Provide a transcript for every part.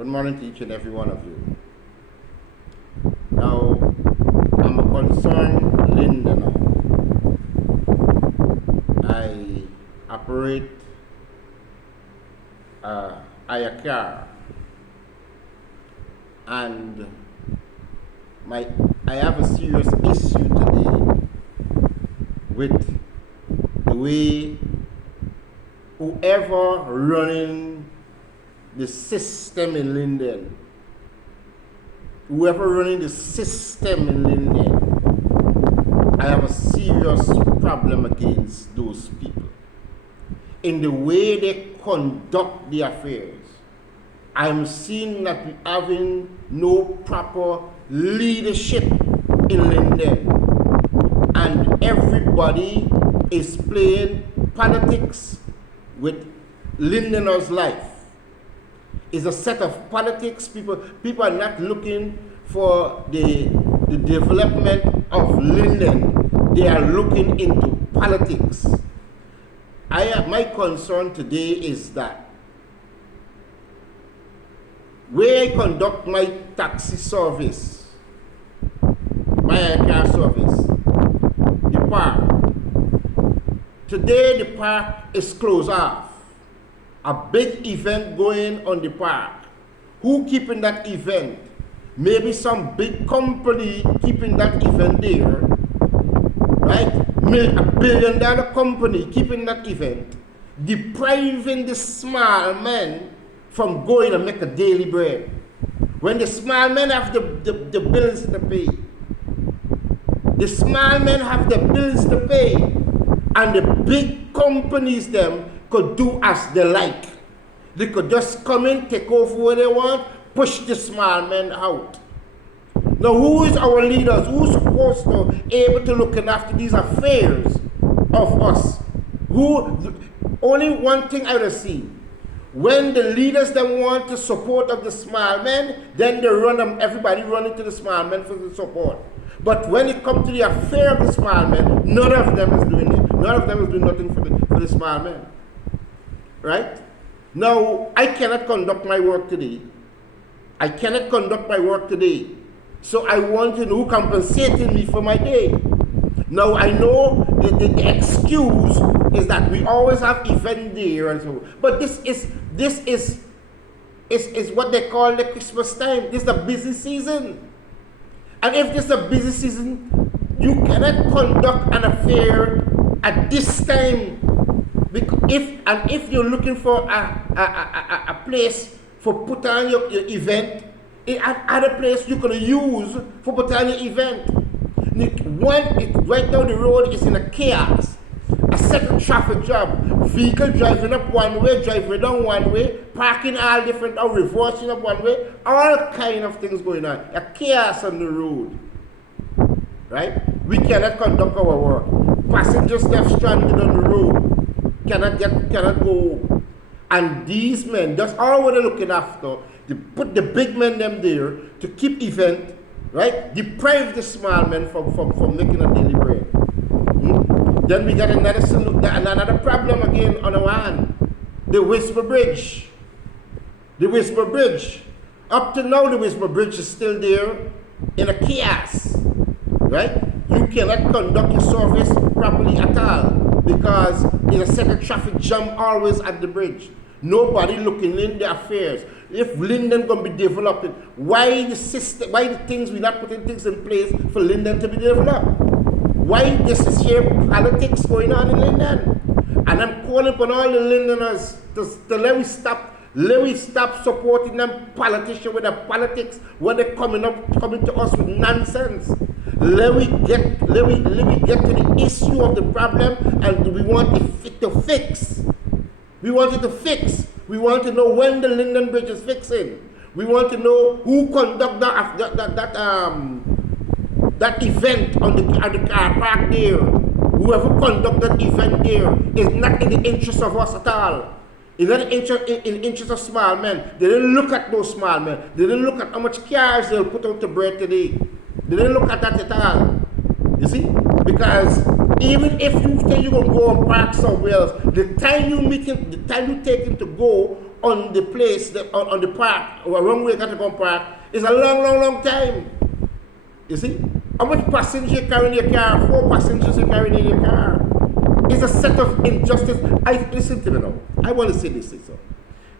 Good morning to each and every one of you. Now, I'm a concerned Lindener. I operate Ayakar, and I have a serious issue today with the way whoever running the system in Linden, I have a serious problem against those people. In the way they conduct the affairs, I'm seeing that we're having no proper leadership in Linden. And everybody is playing politics with Lindener's life. It's a set of politics. People are not looking for the development of Linden. They are looking into politics. My concern today is that where I conduct my taxi service, my car service, the park. Today the park is closed off. A big event going on the park. Who keeping that event? Maybe some big company keeping that event there, right? $1 billion company keeping that event, depriving the small man from going and make a daily bread. When the small men have the bills to pay, the small men have the bills to pay, and the big companies them could do as they like. They could just come in, take over what they want, push the small men out. Now, who is our leaders? Who's supposed to be able to look after these affairs of us? Only one thing I will see. When the leaders them want the support of the small men, then they run them, everybody running to the small men for the support. But when it comes to the affair of the small men, none of them is doing it. None of them is doing nothing for the small men. Right? Now, I cannot conduct my work today. So I want to know who compensating me for my day. Now, I know the excuse is that we always have event there and so. But this is what they call the Christmas time. This is a busy season. And if this is a busy season, you cannot conduct an affair at this time. If you're looking for a place for put on your event, at other place you can use for put on your event. Right down the road is in a chaos. A second traffic jam. Vehicle driving up one way, driving down one way, parking all different, or reversing up one way. All kind of things going on. A chaos on the road. Right? We cannot conduct our work. Passengers left stranded on the road. Cannot go. And these men, that's all what they're looking after. They put the big men them there to keep event, right? Deprive the small men from making a daily bread. Then we got another problem again on our hand. The Whisper Bridge. Up to now, the Whisper Bridge is still there in a chaos, right? You cannot conduct your service properly at all because there's a second traffic jam always at the bridge. Nobody looking in the affairs. If Linden gonna be developing, why the things we not putting things in place for Linden to be developed? Why this is here politics going on in Linden? And I'm calling upon all the Lindeners to let we stop supporting them politicians with their politics when they're coming to us with nonsense. Let me get to the issue of the problem, and we want it to fix. We want it to fix. We want to know when the Linden Bridge is fixing. We want to know who conduct that event on the car park there. Whoever conduct that event there is not in the interest of us at all. It's not in the interest of small men. They didn't look at those small men. They didn't look at how much cars they'll put out to bread today. They didn't look at that at all. You see? Because even if you say you're going to go and park somewhere else, the time you take him to go on the place, on the park, or wrong way Catacomb Park, is a long, long, long time. You see? How much passenger you carry in your car? 4 passengers you carry in your car. It's a set of injustice. Listen to me now. I want to say this. So.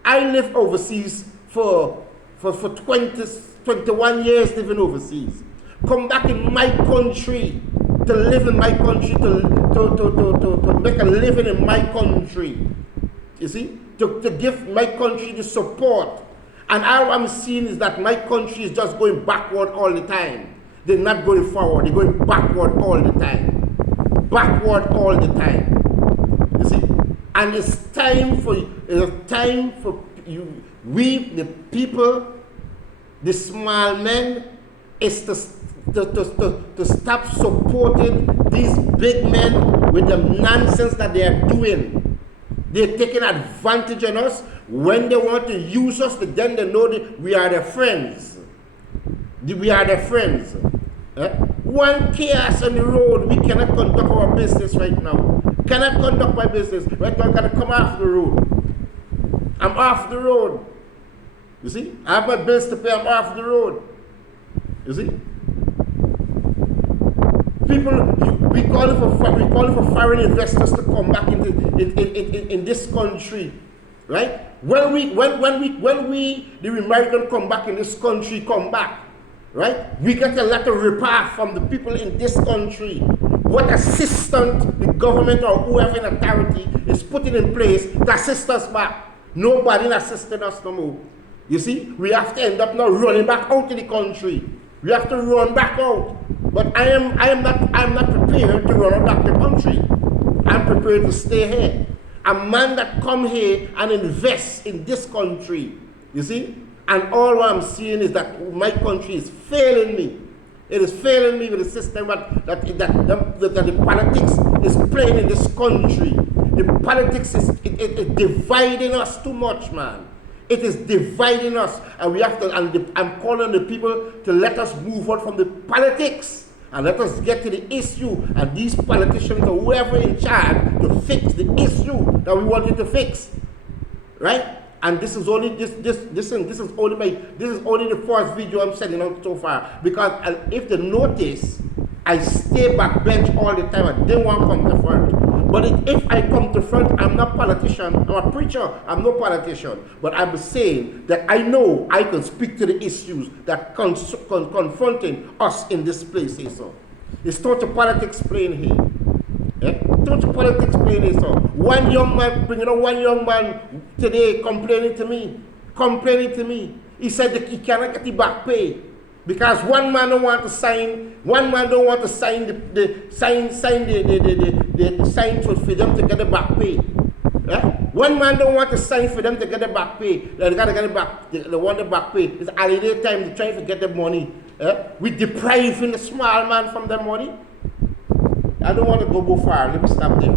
I lived overseas for 21 years living overseas. Come back in my country, to live in my country, to make a living in my country. You see? To give my country the support. And all I'm seeing is that my country is just going backward all the time. They're not going forward, they're going backward all the time. Backward all the time. You see? And it's time for you, we, the people, the small men, is to stop supporting these big men with the nonsense that they are doing. They're taking advantage of us. When they want to use us, then they know that we are their friends. We are their friends. One chaos on the road, we cannot conduct our business right now. Cannot conduct my business. Right now, I gotta come off the road. I'm off the road. You see? I have my bills to pay, I'm off the road. You see? People, we calling for foreign investors to come back in this country. Right? When we, the American come back in this country, come back. Right? We get a lot of report from the people in this country. What assistance the government or whoever in authority is putting in place to assist us back. Nobody assisting us no more. You see, we have to end up now running back out to the country. We have to run back out. But I am not prepared to run back to the country. I'm prepared to stay here. A man that come here and invest in this country, you see, and all I'm seeing is that my country is failing me. It is failing me with the system that the politics is playing in this country. The politics is dividing us too much, man. It is dividing us, and we have to. I'm calling on the people to let us move on from the politics and let us get to the issue. And these politicians or whoever in charge to fix the issue that we wanted to fix, right? And this is only this is only the first video I'm sending out so far, because if they notice, I stay back bench all the time. I didn't want to come to front. But if I come to front, I'm not a politician. I'm a preacher. I'm no politician. But I'm saying that I know I can speak to the issues that confronting us in this place. So it's total politics playing here. Total politics playing here. So one young man today complaining to me. He said that he cannot get the back pay. Because one man don't want to sign the sign for them to get the back pay. One man don't want to sign for them to get the back pay. They gotta get the back. They want the back pay. It's holiday time. They're trying to get the money. We depriving the small man from their money. I don't want to go far. Let me stop there.